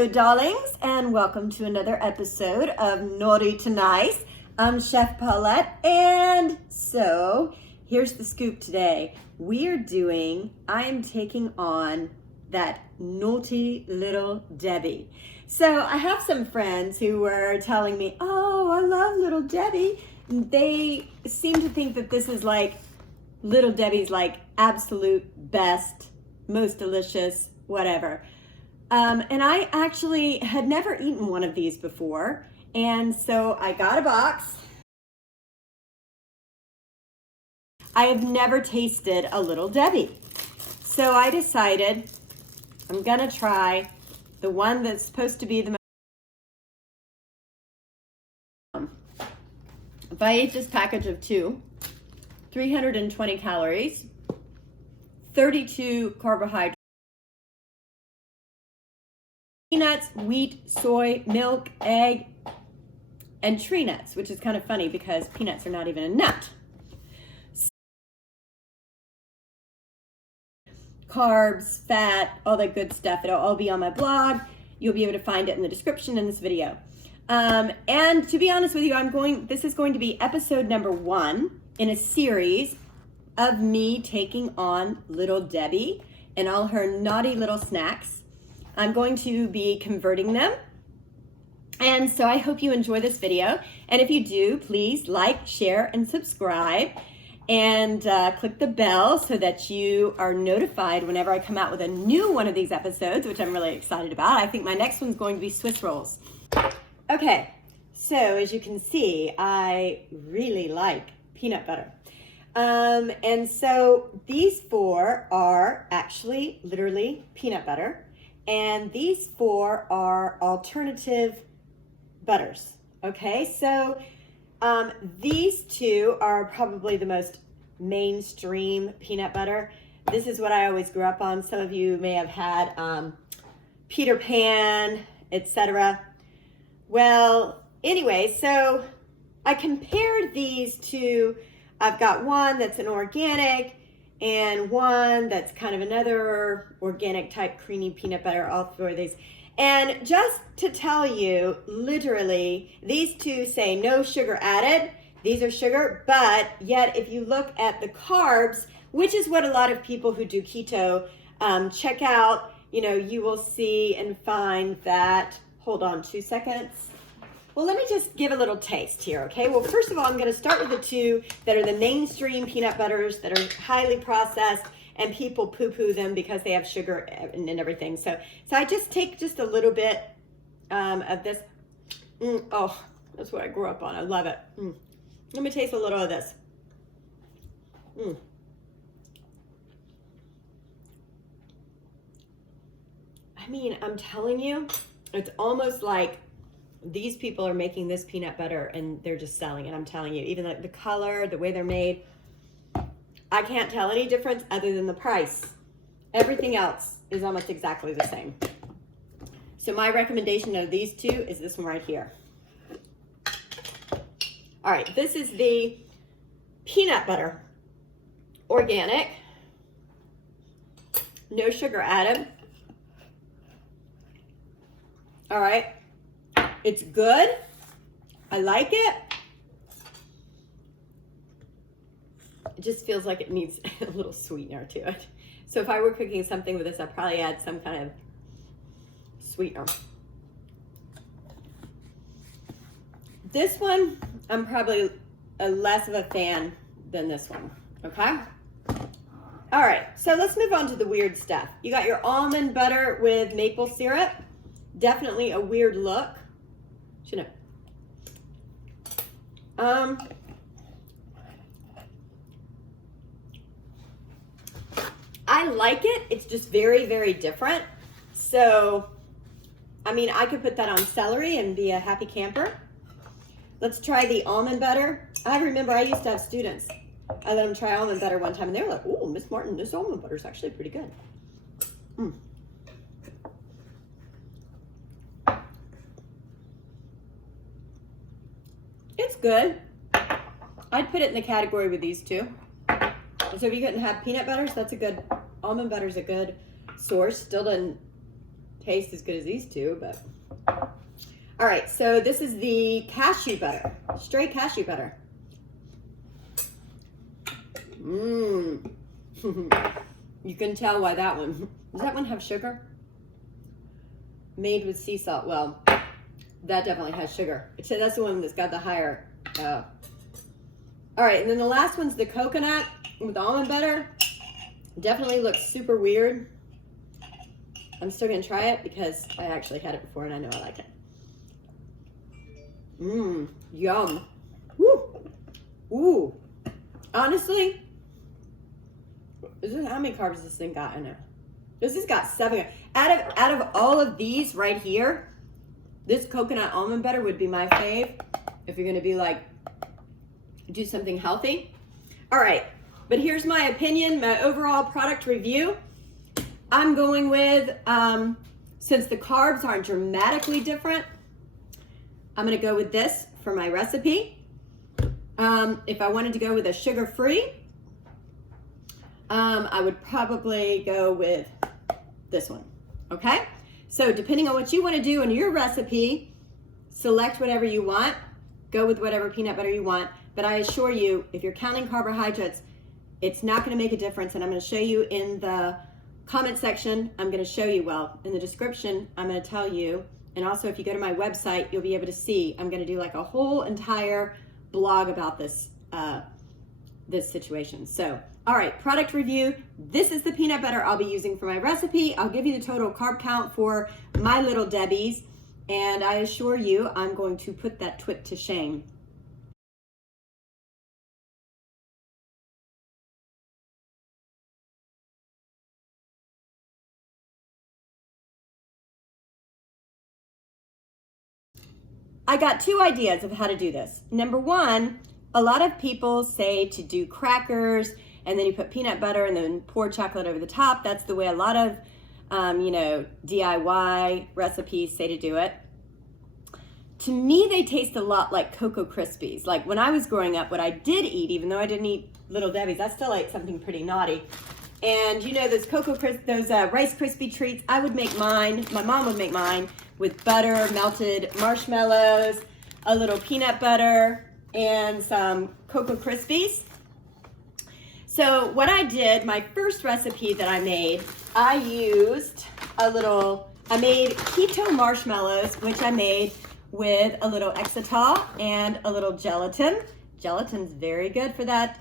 Hello, darlings, and welcome to another episode of Naughty to Nice. I'm Chef Paulette, and so here's the scoop today. I am taking on that naughty little Debbie. So I have some friends who were telling me, oh, I love Little Debbie. They seem to think that this is like Little Debbie's like absolute best, most delicious, whatever. And I actually had never eaten one of these before. And so I got a box. I have never tasted a Little Debbie. So I decided I'm gonna try the one that's supposed to be the most. If I ate this package of 2, 320 calories, 32 carbohydrates, peanuts, wheat, soy, milk, egg, and tree nuts, which is kind of funny because peanuts are not even a nut. Carbs, fat, all that good stuff. It'll all be on my blog. You'll be able to find it in the description in this video. And to be honest with you, this is going to be episode number 1 in a series of me taking on Little Debbie and all her naughty little snacks. I'm going to be converting them. And so I hope you enjoy this video. And if you do, please like, share, and subscribe. And click the bell so that you are notified whenever I come out with a new one of these episodes, which I'm really excited about. I think my next one's going to be Swiss rolls. Okay, so as you can see, I really like peanut butter. And so these 4 are actually literally peanut butter. And these 4 are alternative butters, okay? So these 2 are probably the most mainstream peanut butter. This is what I always grew up on. Some of you may have had Peter Pan, etc. Well, anyway, so I compared these to, I've got one that's an organic, and one that's kind of another organic type creamy peanut butter, all 4 of these. And just to tell you, literally, these 2 say no sugar added. These are sugar, but yet if you look at the carbs, which is what a lot of people who do keto check out, you will see and find that, hold on 2 seconds. Well, let me just give a little taste here, okay? Well, first of all, I'm going to start with the 2 that are the mainstream peanut butters that are highly processed, and people poo-poo them because they have sugar and everything. So I just take just a little bit of this. Oh, that's what I grew up on. I love it. Let me taste a little of this. I mean, I'm telling you, it's almost like these people are making this peanut butter and they're just selling it. I'm telling you, even the color, the way they're made, I can't tell any difference other than the price. Everything else is almost exactly the same. So my recommendation of these 2 is this one right here. All right, this is the peanut butter, organic, no sugar added. All right. It's good. I like it. It just feels like it needs a little sweetener to it. So if I were cooking something with this, I'd probably add some kind of sweetener. This one, I'm probably less of a fan than this one, okay? All right, so let's move on to the weird stuff. You got your almond butter with maple syrup. Definitely a weird look. Shouldn't have. I like it. It's just very, very different. So, I mean, I could put that on celery and be a happy camper. Let's try the almond butter. I remember I used to have students. I let them try almond butter one time, and they were like, "Oh, Miss Martin, this almond butter is actually pretty good." It's good. I'd put it in the category with these 2. So if you couldn't have peanut butters, that's a good, almond butter's a good source. Still doesn't taste as good as these two, but. All right, so this is the cashew butter, straight cashew butter. Mmm. You can tell why that one. Does that one have sugar? Made with sea salt. Well, that definitely has sugar. So that's the one that's got the higher. All right, and then the last one's the coconut with almond butter. Definitely looks super weird. I'm still gonna try it because I actually had it before and I know I like it. Mmm, yum. Woo. Ooh. Honestly, how many carbs does this thing got in it? This has got 7. Out of all of these right here, this coconut almond butter would be my fave if you're gonna be like, do something healthy. All right, but here's my opinion, my overall product review. I'm going with, since the carbs aren't dramatically different, I'm gonna go with this for my recipe. If I wanted to go with a sugar-free, I would probably go with this one, okay? So depending on what you wanna do in your recipe, select whatever you want, go with whatever peanut butter you want, but I assure you, if you're counting carbohydrates, it's not gonna make a difference, and I'm gonna show you in the comment section, I'm gonna show you, well, in the description, I'm gonna tell you, and also if you go to my website, you'll be able to see, I'm gonna do like a whole entire blog about this, this situation. So, all right, product review. This is the peanut butter I'll be using for my recipe. I'll give you the total carb count for my Little Debbie's, and I assure you, I'm going to put that twit to shame. I got 2 ideas of how to do this. Number 1, a lot of people say to do crackers and then you put peanut butter and then pour chocolate over the top. That's the way a lot of, DIY recipes say to do it. To me, they taste a lot like Coco Krispies. Like when I was growing up, what I did eat, even though I didn't eat Little Debbie's, I still ate something pretty naughty. And you know those Rice Krispie treats, I would make mine, my mom would make mine with butter, melted marshmallows, a little peanut butter, and some Coco Krispies. So what I did, my first recipe that I made, I made keto marshmallows, which I made with a little xylitol and a little gelatin. Gelatin's very good for that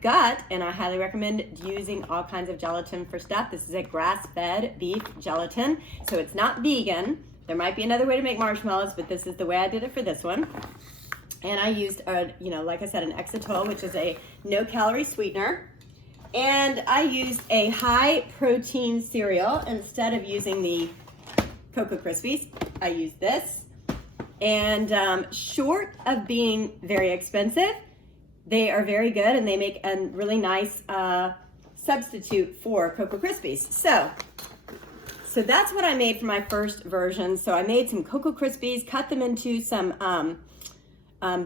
gut, and I highly recommend using all kinds of gelatin for stuff. This is a grass-fed beef gelatin, so it's not vegan. There might be another way to make marshmallows, but this is the way I did it for this one. And I used, like I said, an xylitol, which is a no-calorie sweetener. And I used a high-protein cereal instead of using the Coco Krispies. I used this. And short of being very expensive, they are very good, and they make a really nice substitute for Coco Krispies. So that's what I made for my first version. So I made some Coco Krispies, cut them into some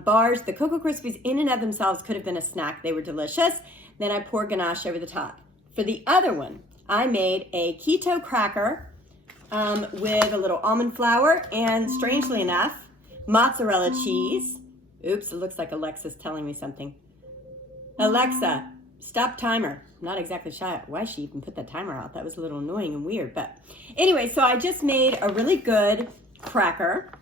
bars. The Coco Krispies in and of themselves could have been a snack. They were delicious. Then I poured ganache over the top. For the other one, I made a keto cracker with a little almond flour and, strangely enough, mozzarella cheese. Oops, it looks like Alexa's telling me something. Alexa, stop timer. I'm not exactly sure why she even put that timer out. That was a little annoying and weird. But anyway, so I just made a really good cracker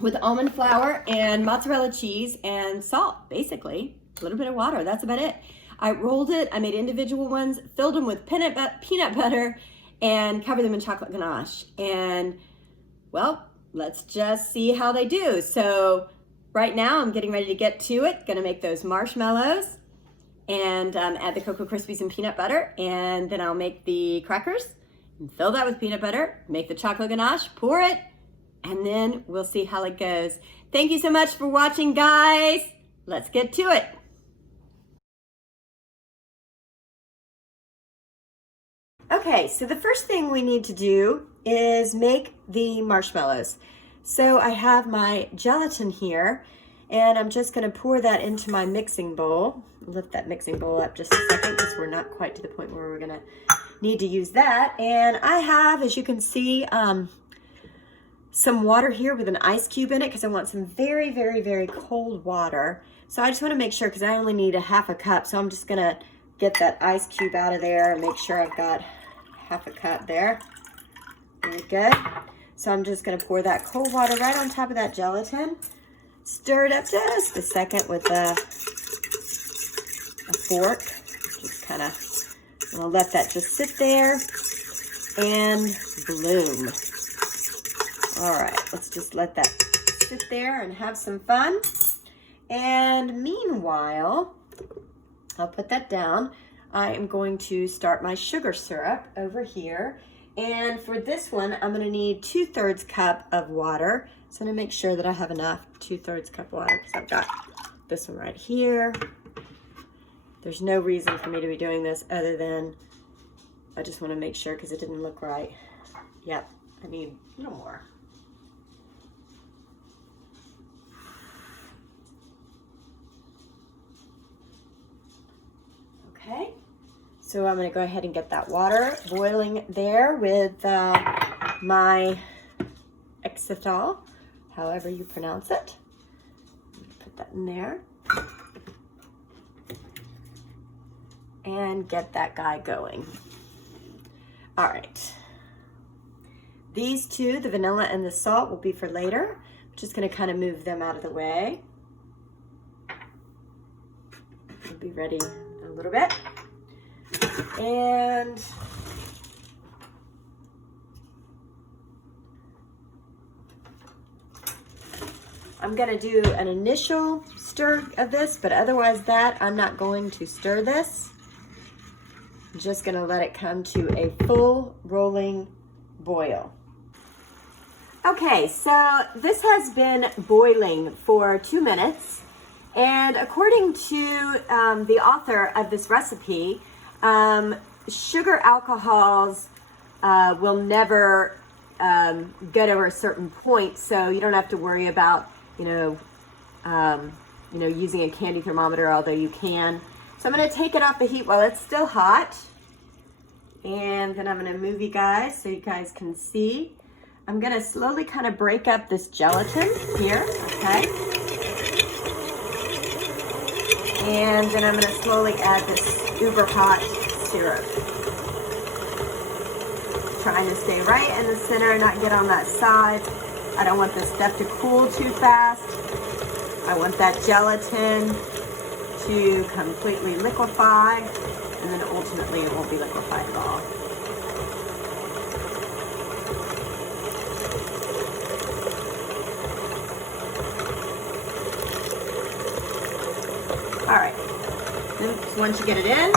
with almond flour and mozzarella cheese and salt, basically. A little bit of water, that's about it. I rolled it, I made individual ones, filled them with peanut butter, and covered them in chocolate ganache. And, well, let's just see how they do. So right now I'm getting ready to get to it. Gonna make those marshmallows and add the Coco Krispies and peanut butter, and then I'll make the crackers and fill that with peanut butter, make the chocolate ganache, pour it, and then we'll see how it goes. Thank you so much for watching, guys. Let's get to it. Okay, so the first thing we need to do is make the marshmallows. So I have my gelatin here, and I'm just gonna pour that into my mixing bowl. Lift that mixing bowl up just a second because we're not quite to the point where we're gonna need to use that. And I have, as you can see, some water here with an ice cube in it because I want some very, very, very cold water. So I just want to make sure, because I only need a half a cup, so I'm just going to get that ice cube out of there and make sure I've got half a cup there. Very good. So I'm just going to pour that cold water right on top of that gelatin. Stir it up just a second with a fork. Just kind of, I'm going to let that just sit there and bloom. All right, let's just let that sit there and have some fun. And meanwhile, I'll put that down. I am going to start my sugar syrup over here. And for this one, I'm gonna need 2/3 cup of water. So I'm gonna make sure that I have enough 2/3 cup of water because I've got this one right here. There's no reason for me to be doing this other than I just wanna make sure because it didn't look right. Yep, I need a little more. Okay, so I'm going to go ahead and get that water boiling there with my exethol, however you pronounce it. Put that in there. And get that guy going. All right. These two, the vanilla and the salt, will be for later. I'm just going to kind of move them out of the way. We'll be ready in a little bit. And I'm going to do an initial stir of this, but otherwise that I'm not going to stir this. I'm just going to let it come to a full rolling boil. Okay, so this has been boiling for 2 minutes. And according to the author of this recipe, sugar alcohols will never get over a certain point, so you don't have to worry about, using a candy thermometer, although you can. So I'm going to take it off the heat while it's still hot, and then I'm going to move you guys so you guys can see. I'm going to slowly kind of break up this gelatin here, okay? And then I'm going to slowly add this uber hot syrup. Trying to stay right in the center, not get on that side. I don't want this stuff to cool too fast. I want that gelatin to completely liquefy, and then ultimately it won't be liquefied at all. All right, once you get it in,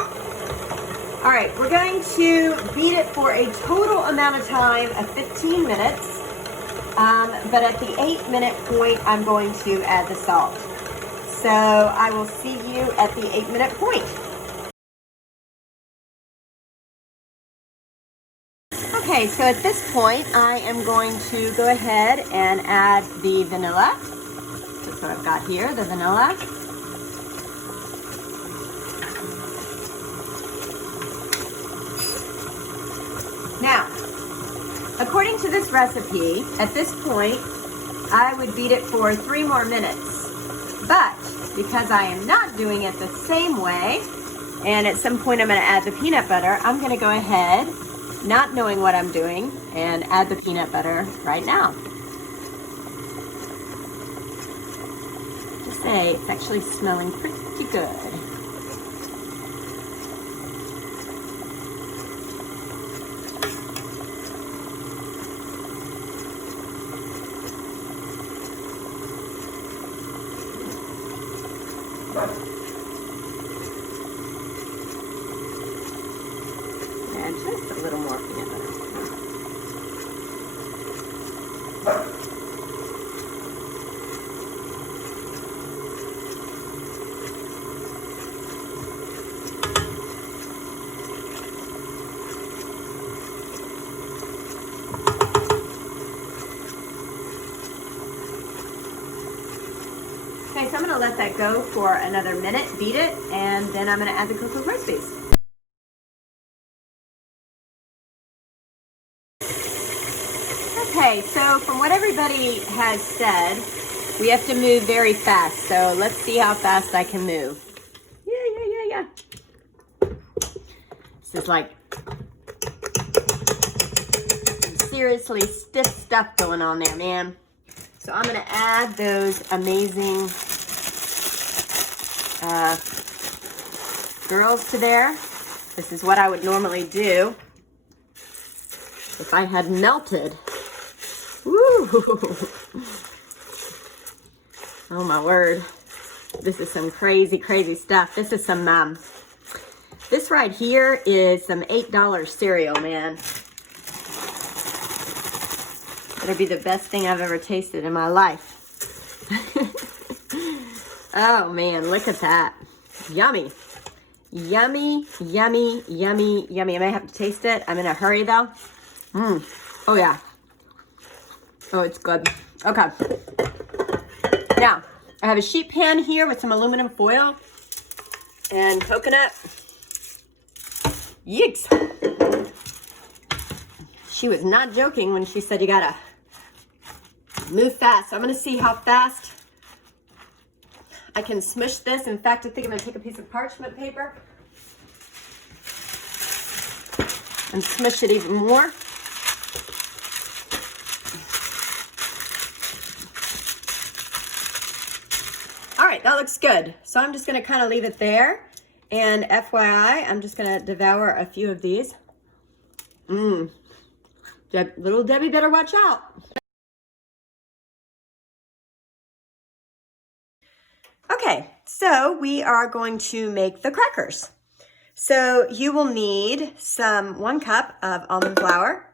all right, we're going to beat it for a total amount of time of 15 minutes, but at the 8-minute point, I'm going to add the salt. So I will see you at the 8-minute point. Okay, so at this point, I am going to go ahead and add the vanilla. That's what I've got here, the vanilla. Now, according to this recipe, at this point, I would beat it for 3 more minutes. But because I am not doing it the same way, and at some point I'm going to add the peanut butter, I'm going to go ahead, not knowing what I'm doing, and add the peanut butter right now. Just say, it's actually smelling pretty good. And just a little more peanut butter. Okay, so I'm going to let that go for another minute, beat it, and then I'm going to add the Coco Krispies. Okay, so from what everybody has said, we have to move very fast. So let's see how fast I can move. Yeah. This is like seriously stiff stuff going on there, man. So I'm gonna add those amazing girls to there. This is what I would normally do if I had melted. Woo! Oh my word. This is some crazy, crazy stuff. This is some, this right here is some $8 cereal, man. It'll be the best thing I've ever tasted in my life. Oh man, look at that. Yummy. Yummy, yummy, yummy, yummy. I may have to taste it. I'm in a hurry though. Oh yeah. Oh, it's good. Okay. Now, I have a sheet pan here with some aluminum foil and coconut. Yeeks. She was not joking when she said you gotta move fast. So I'm gonna see how fast I can smush this. In fact, I think I'm gonna take a piece of parchment paper and smush it even more. All right, that looks good. So I'm just gonna kind of leave it there. And FYI, I'm just gonna devour a few of these. Little Debbie better watch out. Okay, so we are going to make the crackers. So you will need 1 cup of almond flour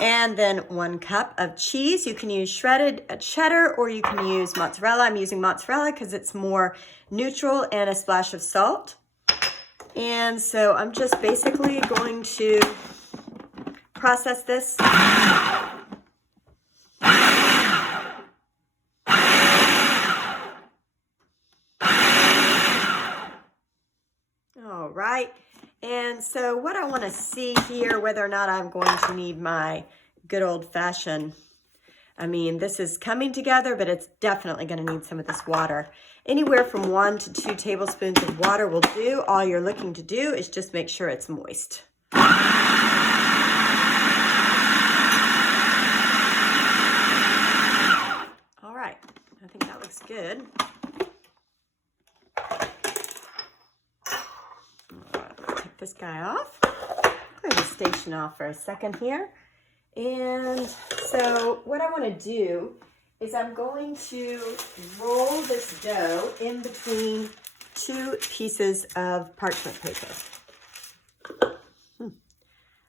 and then 1 cup of cheese. You can use shredded cheddar or you can use mozzarella. I'm using mozzarella because it's more neutral, and a splash of salt. And so I'm just basically going to process this. All right, and so what I want to see here, whether or not I'm going to need my good old-fashioned, I mean, this is coming together, but it's definitely going to need some of this water. Anywhere from 1 to 2 tablespoons of water will do. All you're looking to do is just make sure it's moist. All right, I think that looks good. Take this guy off. I'm going to station off for a second here. And so what I want to do is I'm going to roll this dough in between 2 pieces of parchment paper.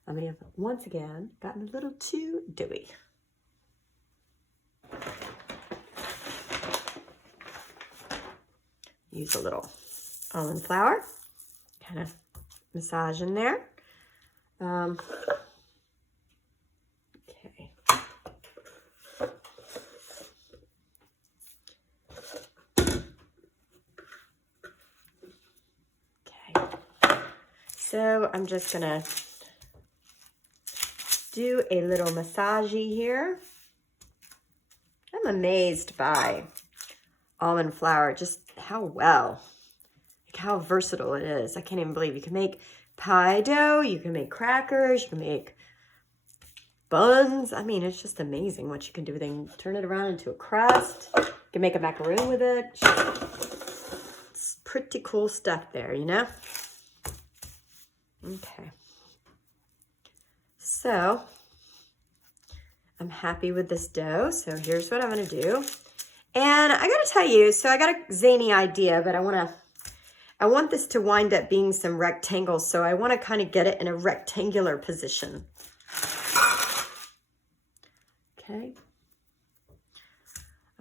I may have once again gotten a little too doughy. Use a little almond flour, kind of massage in there. Okay. So I'm just gonna do a little massagey here. I'm amazed by almond flour, just how how versatile it is. I can't even believe you can make pie dough, you can make crackers, you can make buns. I mean, it's just amazing what you can do with it. You can turn it around into a crust. You can make a macaroon with it. It's pretty cool stuff there, you know? Okay. So, I'm happy with this dough. So here's what I'm gonna do. And I gotta tell you, so I got a zany idea, but I want this to wind up being some rectangles. So I wanna kind of get it in a rectangular position. Okay.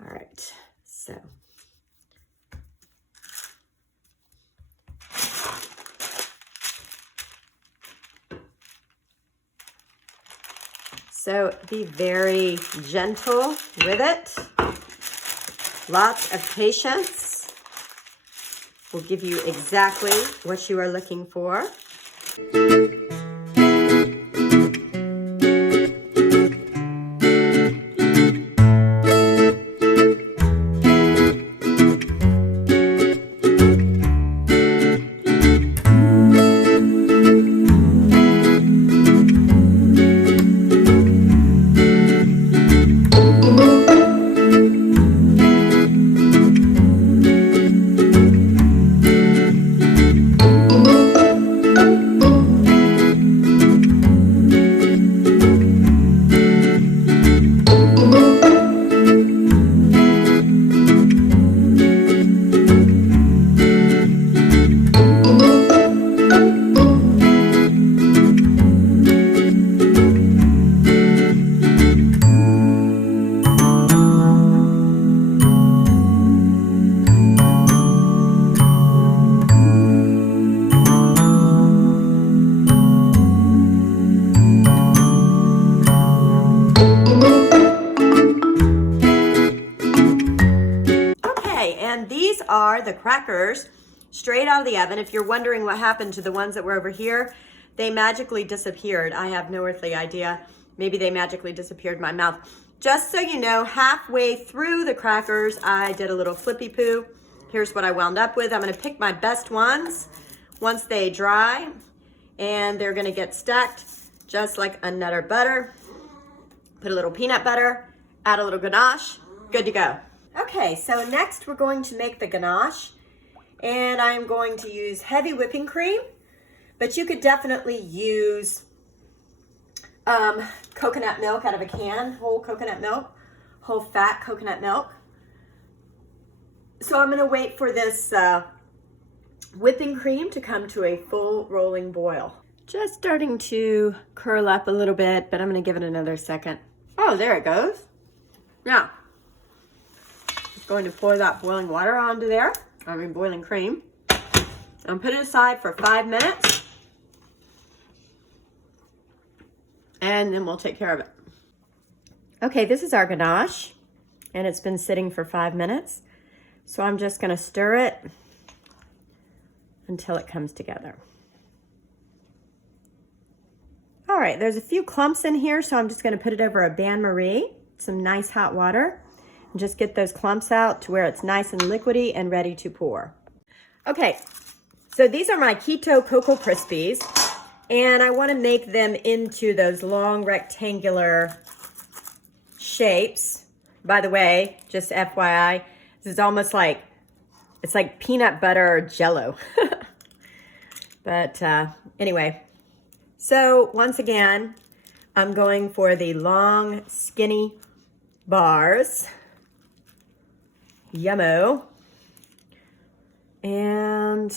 All right, so. So be very gentle with it. Lots of patience will give you exactly what you are looking for. are the crackers straight out of the oven. If you're wondering what happened to the ones that were over here, they magically disappeared. I have no earthly idea. Maybe they magically disappeared in my mouth. Just so you know, halfway through the crackers, I did a little flippy poo. Here's what I wound up with. I'm gonna pick my best ones once they dry, and they're gonna get stacked just like a Nutter butter. Put a little peanut butter, add a little ganache, good to go. Okay, so next we're going to make the ganache, and I'm going to use heavy whipping cream, but you could definitely use coconut milk out of a can, whole coconut milk, whole fat coconut milk. So I'm gonna wait for this whipping cream to come to a full rolling boil. Just starting to curl up a little bit, but I'm gonna give it another second. Oh, there it goes. Now, just going to pour that boiling water onto there, boiling cream, and put it aside for 5 minutes, and then we'll take care of it. Okay, this is our ganache, and it's been sitting for 5 minutes. So I'm just gonna stir it until it comes together. All right, there's a few clumps in here, so I'm just gonna put it over a bain-marie, some nice hot water, and just get those clumps out to where it's nice and liquidy and ready to pour. Okay, so these are my Keto Coco Krispies, and I wanna make them into those long rectangular shapes. By the way, just FYI, this is almost like, it's like peanut butter Jell-O. But anyway, so once again, I'm going for the long, skinny bars. Yummo. And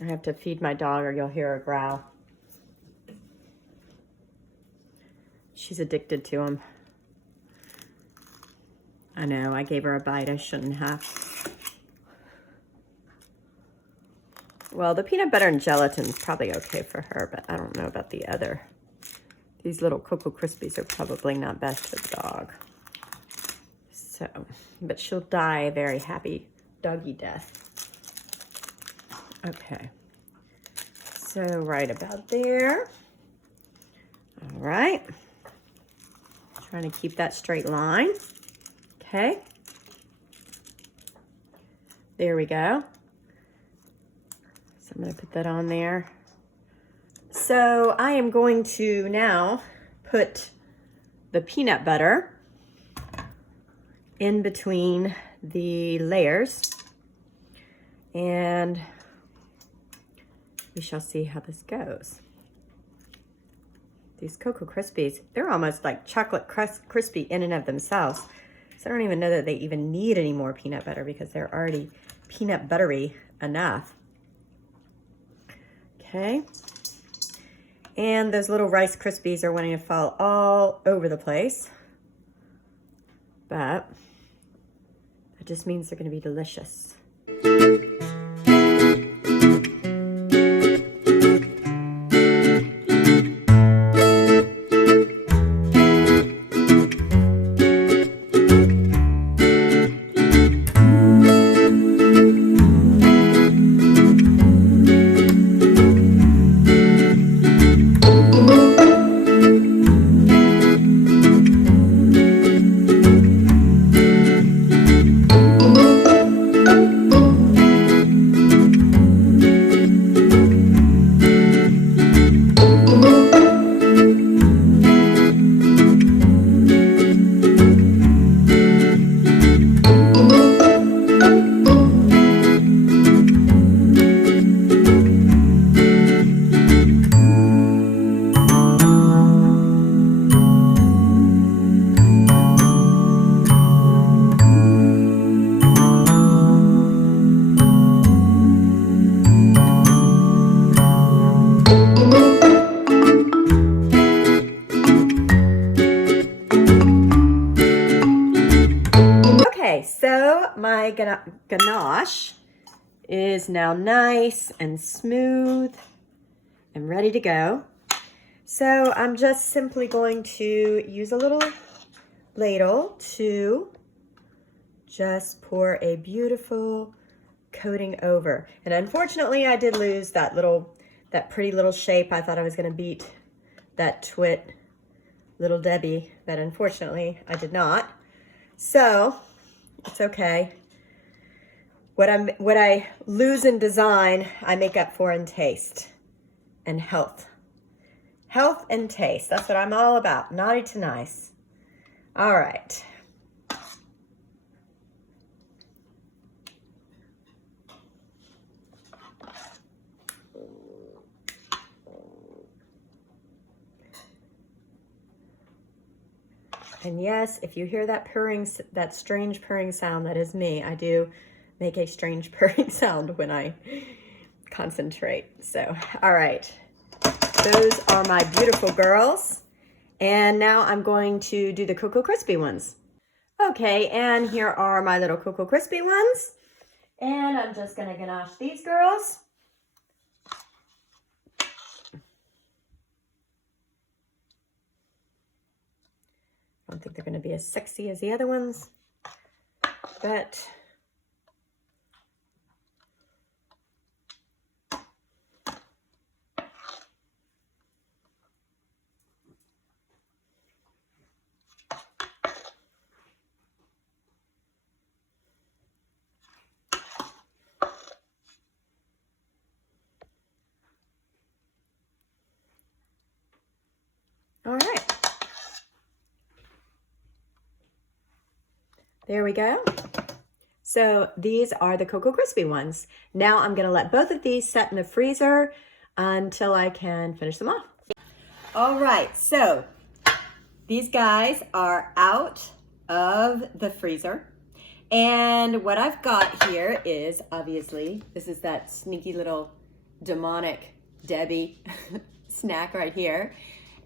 I have to feed my dog or you'll hear her growl. She's addicted to them. I know, I gave her a bite I shouldn't have. Well, the peanut butter and gelatin is probably okay for her, but I don't know about the other. These little Cocoa Krispies are probably not best for the dog. So, but she'll die a very happy doggy death. Okay, so right about there. All right, trying to keep that straight line. Okay, there we go. So I'm gonna put that on there. So I am going to now put the peanut butter in between the layers, and we shall see how this goes. These Cocoa Krispies, they're almost like chocolate crispy in and of themselves. So I don't even know that they even need any more peanut butter because they're already peanut buttery enough. Okay. And those little Rice Krispies are wanting to fall all over the place. But that just means they're going to be delicious. So my ganache is now nice and smooth and ready to go. So I'm just simply going to use a little ladle to just pour a beautiful coating over. And unfortunately, I did lose that pretty little shape. I thought I was going to beat that twit Little Debbie, but unfortunately I did not. So it's okay. What I lose in design, I make up for in taste and health. Health and taste. That's what I'm all about. Naughty to nice. All right. And yes, if you hear that purring, that strange purring sound, that is me. I do make a strange purring sound when I concentrate. So, all right. Those are my beautiful girls. And now I'm going to do the Coco Crispy ones. Okay, and here are my little Coco Crispy ones. And I'm just going to ganache these girls. I don't think they're going to be as sexy as the other ones, but all right. There we go. So these are the Coco Crispy ones. Now I'm going to let both of these set in the freezer until I can finish them off. All right, so these guys are out of the freezer. And what I've got here is, obviously, this is that sneaky little demonic Debbie snack right here.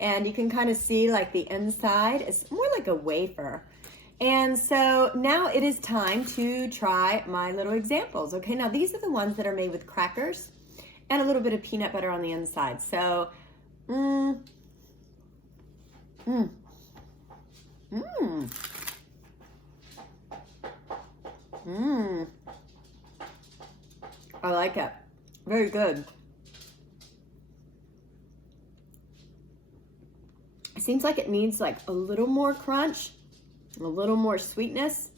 And you can kind of see like the inside is more like a wafer. And so now it is time to try my little examples. Okay, now these are the ones that are made with crackers and a little bit of peanut butter on the inside. So, I like it. Very good. It seems like it needs like a little more crunch, a little more sweetness.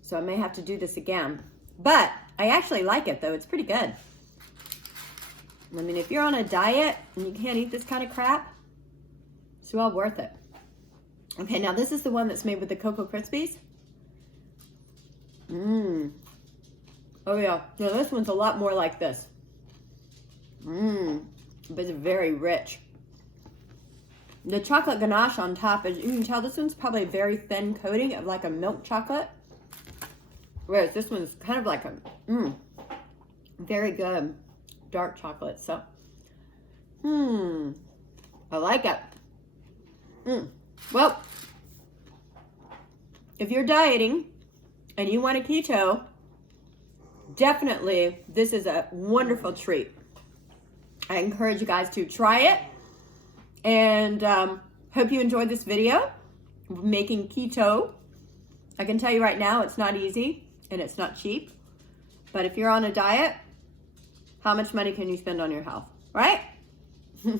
So I may have to do this again. But I actually like it though. It's pretty good. I mean, if you're on a diet and you can't eat this kind of crap, it's well worth it. Okay, now this is the one that's made with the Coco Krispies. Oh yeah, no, this one's a lot more like this. But it's very rich. The chocolate ganache on top, as you can tell, this one's probably a very thin coating of like a milk chocolate. Whereas this one's kind of like a, very good dark chocolate. So, I like it. Well, if you're dieting and you want a keto, definitely this is a wonderful treat. I encourage you guys to try it. And hope you enjoyed this video of making keto. I can tell you right now, it's not easy and it's not cheap. But if you're on a diet, how much money can you spend on your health, right?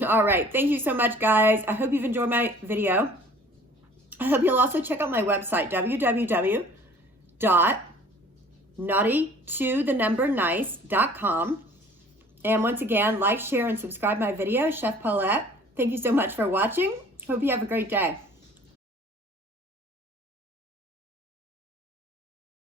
All right, thank you so much, guys. I hope you've enjoyed my video. I hope you'll also check out my website, www.nutty2nice.com. And once again, like, share, and subscribe my video. Chef Paulette, thank you so much for watching. Hope you have a great day.